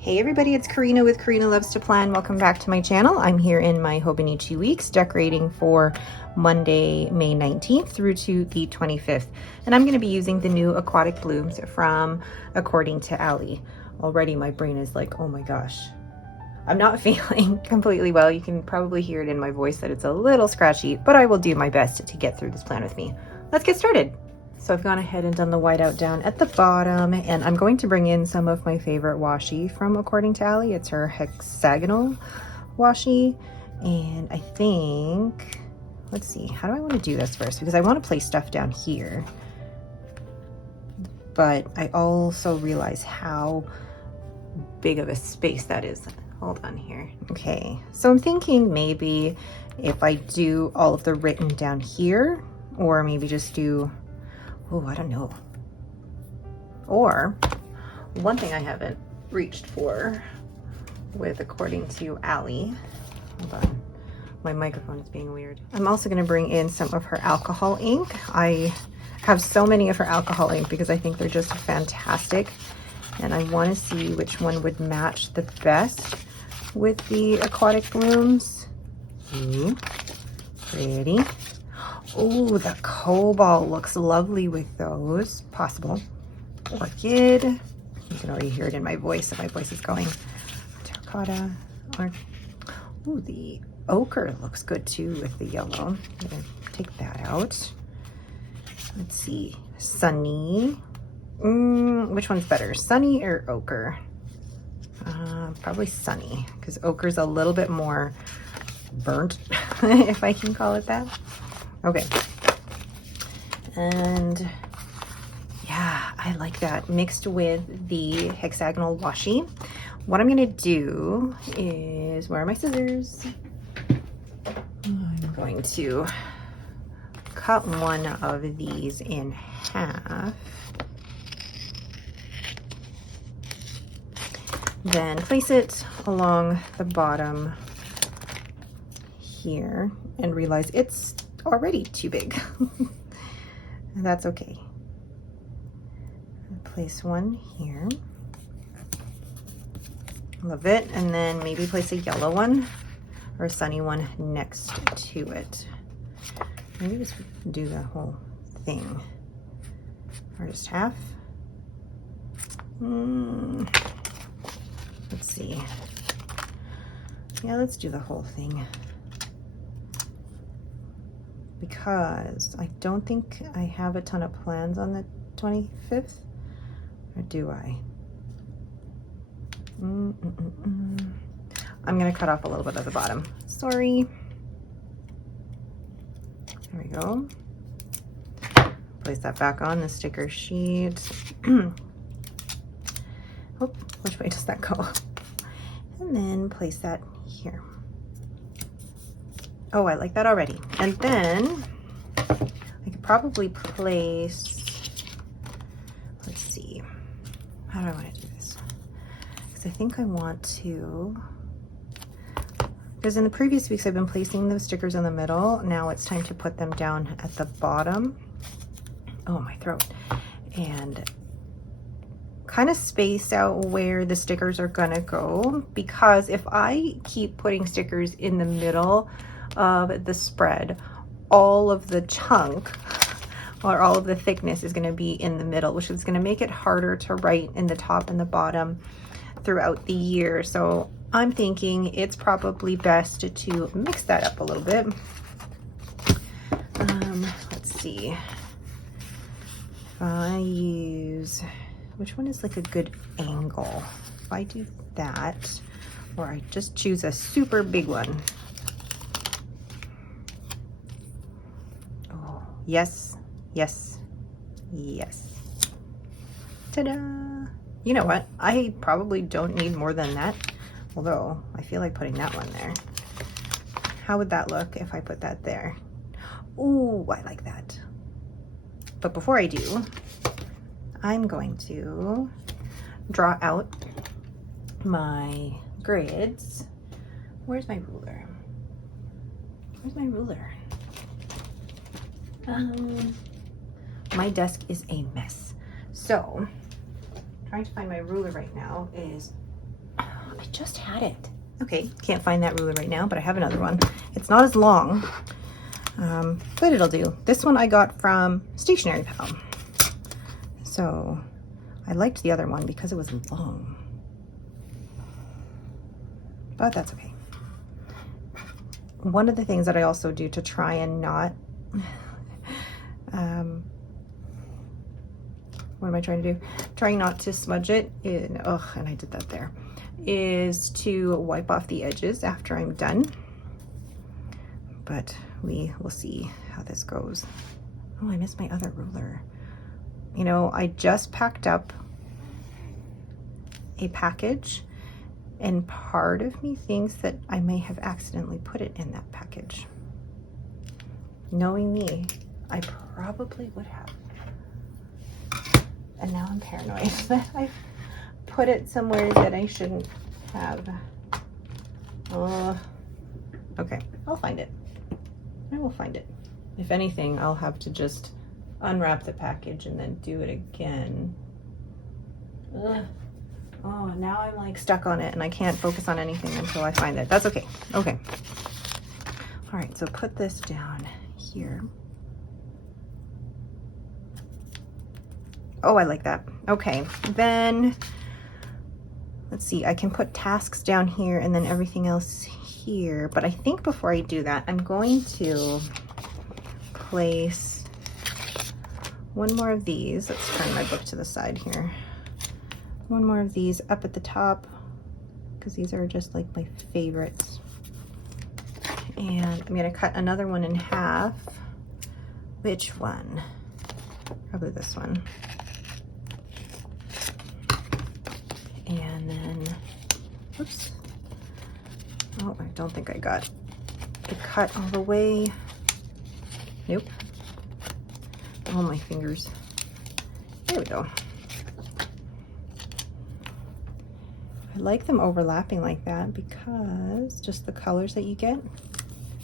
Hey everybody, it's Karina with Karina Loves to Plan. Welcome back to my channel. I'm here in my HOBONICHI weeks decorating for Monday, May 19th through to the 25th. And I'm going to be using the new aquatic blooms from According to Ali. Already my brain is like, oh my gosh. I'm not feeling completely well. You can probably hear it in my voice that it's a little scratchy, but I will do my best to get through this plan with me. Let's get started. So I've gone ahead and done the whiteout down at the bottom, and I'm going to bring in some of my favorite washi from According to Ali. It's her hexagonal washi, and I think, let's see, how do I want to do this first? Because I want to place stuff down here, but I also realize how big of a space that is. Hold on here. Okay, so I'm thinking maybe if I do all of the written down here, or maybe just do, oh, I don't know. Or one thing I haven't reached for with According to Ali. Hold on, my microphone is being weird. I'm also going to bring in some of her alcohol ink. I have so many of her alcohol ink because I think they're just fantastic. And I want to see which one would match the best with the aquatic blooms. Ooh, pretty. Oh, the cobalt looks lovely with those. Possible. Orchid. You can already hear it in my voice, so my voice is going. Terracotta. Oh, the ochre looks good too with the yellow. I'm gonna take that out. Let's see. Sunny. Which one's better, sunny or ochre? Probably sunny, because ochre's a little bit more burnt, if I can call it that. Okay, and yeah, I like that mixed with the hexagonal washi. What I'm gonna do is, where are my scissors? I'm going to cut one of these in half. Then place it along the bottom here and realize it's already too big. That's okay. Place one here. Love it. And then maybe place a yellow one or a sunny one next to it. Maybe just do the whole thing. Or just half. Let's see. Yeah, let's do the whole thing. Because I don't think I have a ton of plans on the 25th. Or do I? I'm gonna cut off a little bit of the bottom. Sorry. There we go. Place that back on the sticker sheet. Oh, which way does that go? And then place that here. Oh, I like that already. And then I could probably place, let's see, how do I want to do this? Because I think I want to, because in the previous weeks I've been placing those stickers in the middle. Now it's time to put them down at the bottom. Oh, my throat. And kind of space out where the stickers are gonna go, because if I keep putting stickers in the middle of the spread, all of the chunk or all of the thickness is going to be in the middle, which is going to make it harder to write in the top and the bottom throughout the year. So I'm thinking it's probably best to mix that up a little bit. Let's see, if I use, which one is like a good angle? If I do that, or I just choose a super big one. Oh, yes, yes, yes. Ta-da! You know what? I probably don't need more than that, although I feel like putting that one there. How would that look if I put that there? Ooh, I like that. But before I do, I'm going to draw out my grids. Where's my ruler? Where's my ruler? My desk is a mess. So, trying to find my ruler right now is just had it. Okay, can't find that ruler right now, but I have another one. It's not as long, but it'll do. This one I got from Stationery Pal. So I liked the other one because it was long, but that's okay. One of the things that I also do to try and not, what am I trying to do? Trying not to smudge it, and I did that there, is to wipe off the edges after I'm done. But we will see how this goes. Oh, I missed my other ruler. You know, I just packed up a package, and part of me thinks that I may have accidentally put it in that package. Knowing me, I probably would have. And now I'm paranoid that I put it somewhere that I shouldn't have. Okay, I'll find it. I will find it. If anything, I'll have to just unwrap the package and then do it again. Oh, now I'm like stuck on it and I can't focus on anything until I find it. That's okay. Okay. All right, so put this down here. Oh, I like that. Okay, then let's see, I can put tasks down here and then everything else here. But I think before I do that, I'm going to place one more of these. Let's turn my book to the side here. One more of these up at the top, because these are just like my favorites. And I'm gonna cut another one in half. Which one? Probably this one. And then, oops. Oh, I don't think I got it cut all the way. Nope. Oh, my fingers. There we go. I like them overlapping like that because just the colors that you get.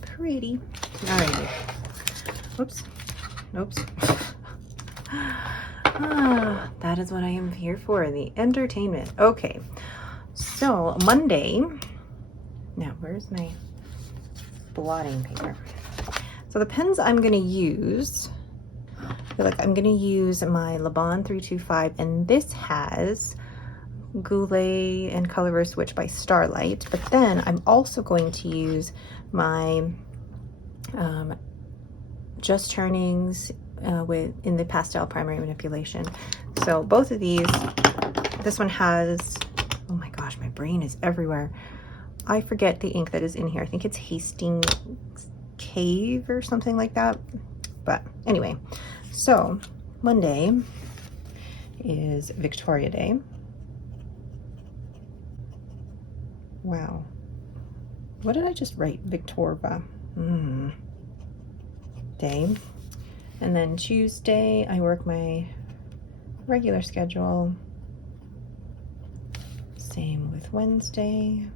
Pretty. Alrighty. Oops. Oops. That is what I am here for, the entertainment. Okay, so Monday, now where's my blotting paper? So the pens I'm gonna use, I feel like I'm gonna use my Le Bon 325, and this has Goulet and Color Switch by Starlight, but then I'm also going to use my Just Turnings in the pastel primary manipulation. So both of these, this one has, oh my gosh, my brain is everywhere. I forget the ink that is in here. I think it's Hastings Cave or something like that. But anyway, so Monday is Victoria Day. Wow. What did I just write? Victorva. Day. And then Tuesday, I work my regular schedule. Same with Wednesday.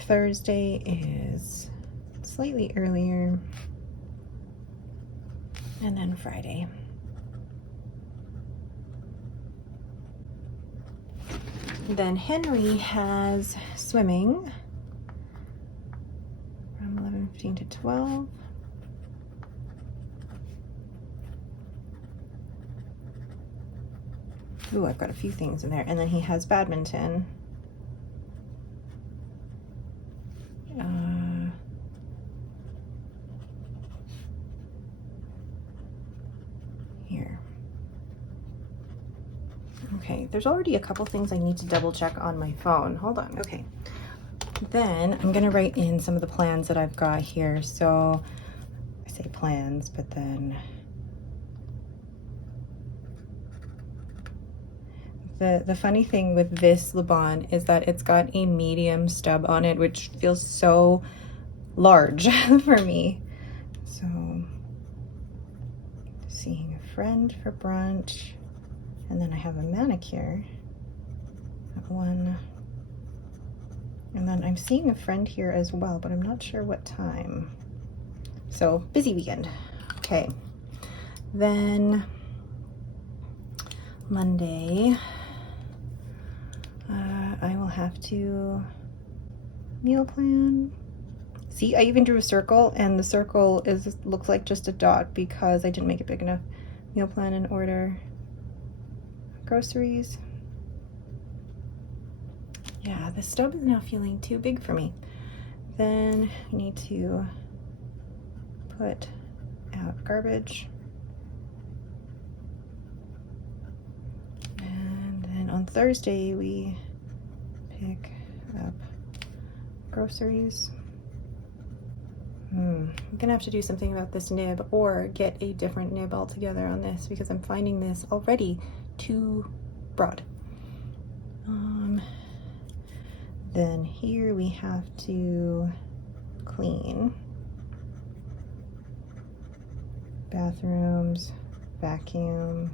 Thursday is slightly earlier. And then Friday. Then Henry has swimming from 11:15 to 12. Ooh, I've got a few things in there. And then he has badminton. Here. Okay, there's already a couple things I need to double check on my phone. Hold on. Okay. Then I'm going to write in some of the plans that I've got here. So I say plans, but then the funny thing with this Le Bon is that it's got a medium stub on it, which feels so large for me. So seeing a friend for brunch, and then I have a manicure at 1. And then I'm seeing a friend here as well, but I'm not sure what time. So busy weekend. Okay. Then Monday, have to meal plan. See, I even drew a circle, and the circle looks like just a dot because I didn't make it big enough. Meal plan and order groceries. Yeah, the stove is now feeling too big for me. Then I need to put out garbage. And then on Thursday, we pick up groceries. I'm gonna have to do something about this nib or get a different nib altogether on this because I'm finding this already too broad. Then here we have to clean bathrooms, vacuum,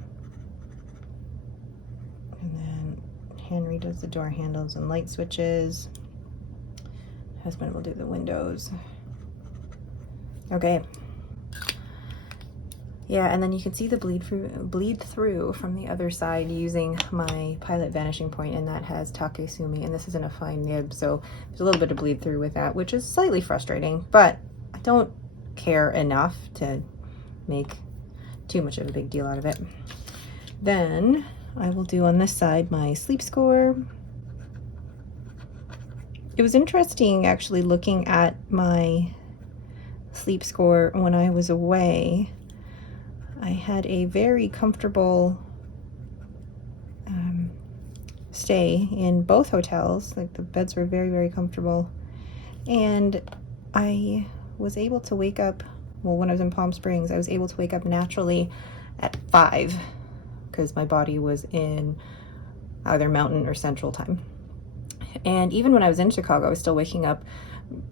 and then Henry does the door handles and light switches. Husband will do the windows. Okay. Yeah, and then you can see the bleed through from the other side using my Pilot vanishing point, and that has Takesumi, and this isn't a fine nib, so there's a little bit of bleed through with that, which is slightly frustrating, but I don't care enough to make too much of a big deal out of it. Then I will do on this side my sleep score. It was interesting actually looking at my sleep score when I was away. I had a very comfortable stay in both hotels. Like the beds were very, very comfortable. And I was able to wake up, well, when I was in Palm Springs, I was able to wake up naturally at 5 because my body was in either mountain or central time. And even when I was in Chicago, I was still waking up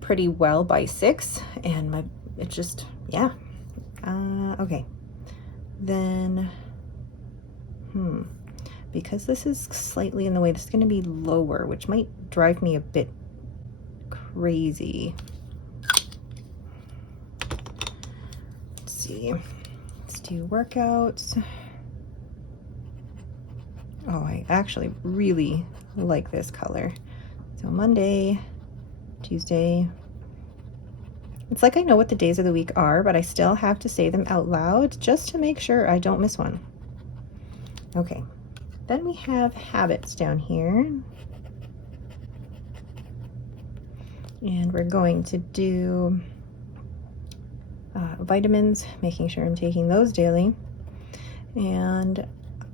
pretty well by 6, and it just, yeah. Okay. Then, because this is slightly in the way, this is going to be lower, which might drive me a bit crazy. Let's see. Let's do workouts. Oh, I actually really like this color. So Monday, Tuesday. It's like I know what the days of the week are, but I still have to say them out loud just to make sure I don't miss one. Okay, then we have habits down here. And we're going to do vitamins, making sure I'm taking those daily. And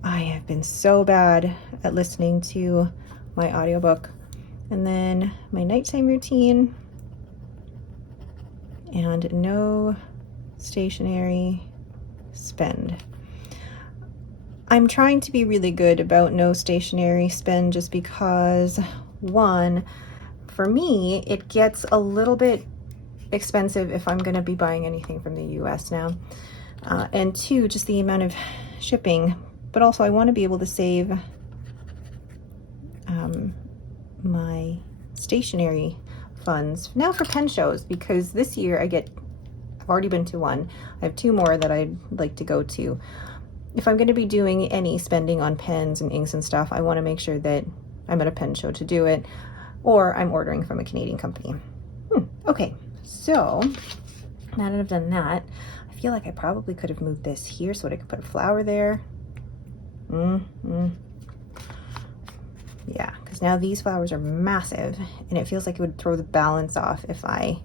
I have been so bad at listening to my audiobook. And then my nighttime routine. And no stationary spend. I'm trying to be really good about no stationary spend just because, one, for me, it gets a little bit expensive if I'm going to be buying anything from the US now. And two, just the amount of shipping. But also I want to be able to save my stationary funds now for pen shows, because this year I've already been to one. I have 2 more that I'd like to go to. If I'm going to be doing any spending on pens and inks and stuff, I want to make sure that I'm at a pen show to do it, or I'm ordering from a Canadian company. Okay, so now that I've done that, I feel like I probably could have moved this here so that I could put a flower there. Yeah, because now these flowers are massive, and it feels like it would throw the balance off if I,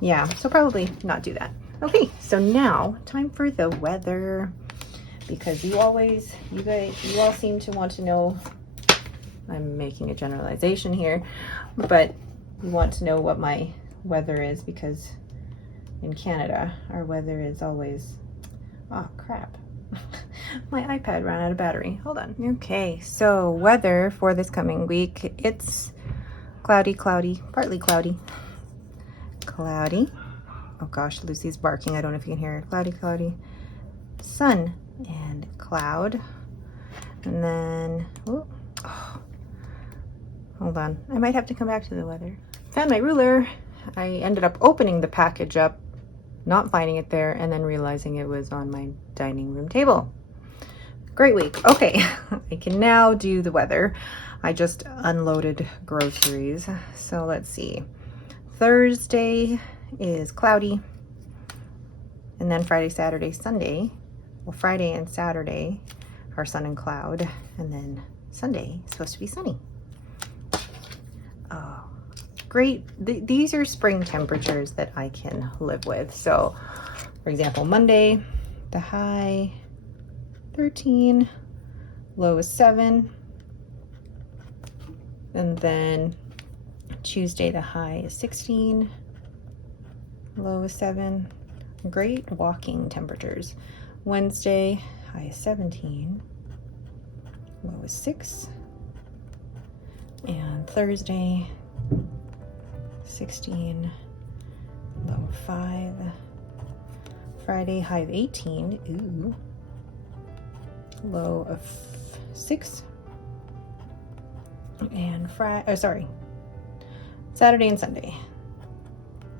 yeah, so probably not do that. Okay, so now time for the weather, because you all seem to want to know, I'm making a generalization here, but you want to know what my weather is, because in Canada, our weather is always, oh crap. My iPad ran out of battery. Hold on. Okay, so weather for this coming week, it's cloudy, partly cloudy. Cloudy. Oh gosh, Lucy's barking. I don't know if you can hear her. Cloudy. Sun and cloud. And then, hold on. I might have to come back to the weather. Found my ruler. I ended up opening the package up, not finding it there, and then realizing it was on my dining room table. Great week. Okay, I can now do the weather. I just unloaded groceries. So let's see. Thursday is cloudy. And then Friday, Saturday, Sunday. Well, Friday and Saturday are sun and cloud. And then Sunday is supposed to be sunny. Oh, great. These are spring temperatures that I can live with. So, for example, Monday, the high 13, low is 7. And then Tuesday, the high is 16, low is 7. Great walking temperatures. Wednesday, high is 17, low is 6. And Thursday, 16, low 5. Friday, high of 18, ooh, low of 6. And Saturday and Sunday.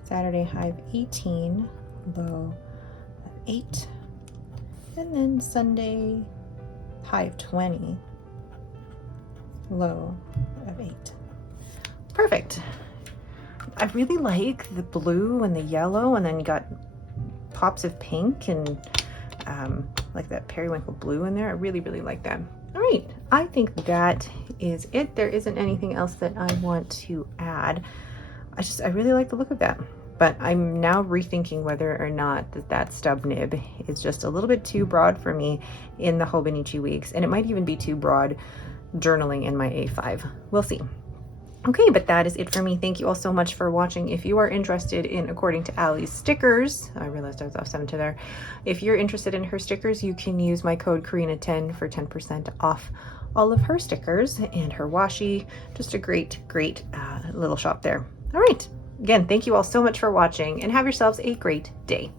Saturday, high of 18, low of 8. And then Sunday, high of 20, low of 8. Perfect. I really like the blue and the yellow, and then you got pops of pink and like that periwinkle blue in there. I really, really like that. All right, I think that is it. There isn't anything else that I want to add. I really like the look of that, but I'm now rethinking whether or not that stub nib is just a little bit too broad for me in the Hobonichi weeks, and it might even be too broad journaling in my A5. We'll see. Okay, but that is it for me. Thank you all so much for watching. If you are interested in According to Allie's stickers, I realized I was off 7 to there. If you're interested in her stickers, you can use my code Karina10 for 10% off all of her stickers and her washi. Just a great, great little shop there. All right. Again, thank you all so much for watching, and have yourselves a great day.